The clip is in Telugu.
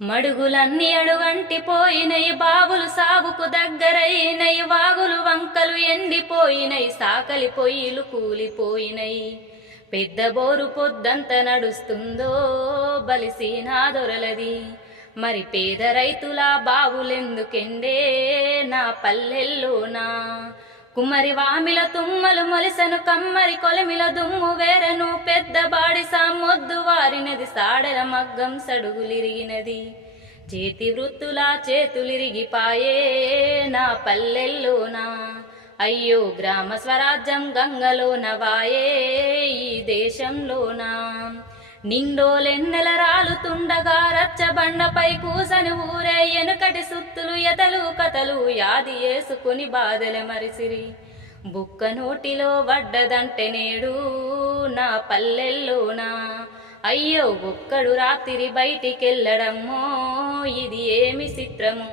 మడుగులన్నీ అడుగంటిపోయినయి, బావులు సాగుకు దగ్గరైనయి, వాగులు వంకలు ఎండిపోయినయి, సాకలి పొయ్యిలు కూలిపోయినయి. పెద్ద బోరు పొద్దంత నడుస్తుందో బలిసీనా దొరలది. మరి పేద రైతుల బావులెందుకెండే నా పల్లెల్లోనా. కుమ్మరి వామిల తుమ్మలు మొలిసెను, కమ్మరి కొలమిల దుమ్ము వేరెను, పెద్ద బాడిసా మొద్దు వారినది, సాడెల మగ్గం సడుగులిరిగినది. చేతి వృత్తుల చేతులిరిగిపాయే నా పల్లెల్లోనా. అయ్యో గ్రామ స్వరాజ్యం గంగలోన వాయే ఈ దేశంలోనా. నిండోలెన్నెల రాలుతుండగా రచ్చబండపై కూసని ఊరే, ఎనుకటి సుత్తులు ఎతలు కథలు యాది వేసుకుని బాధల మరిసిరి. బుక్క నోటిలో వడ్డదంటే నేడు నా పల్లెల్లోనా. అయ్యో ఒక్కడు రాత్రి బయటికెళ్ళడమ్మో ఇది ఏమి చిత్రము.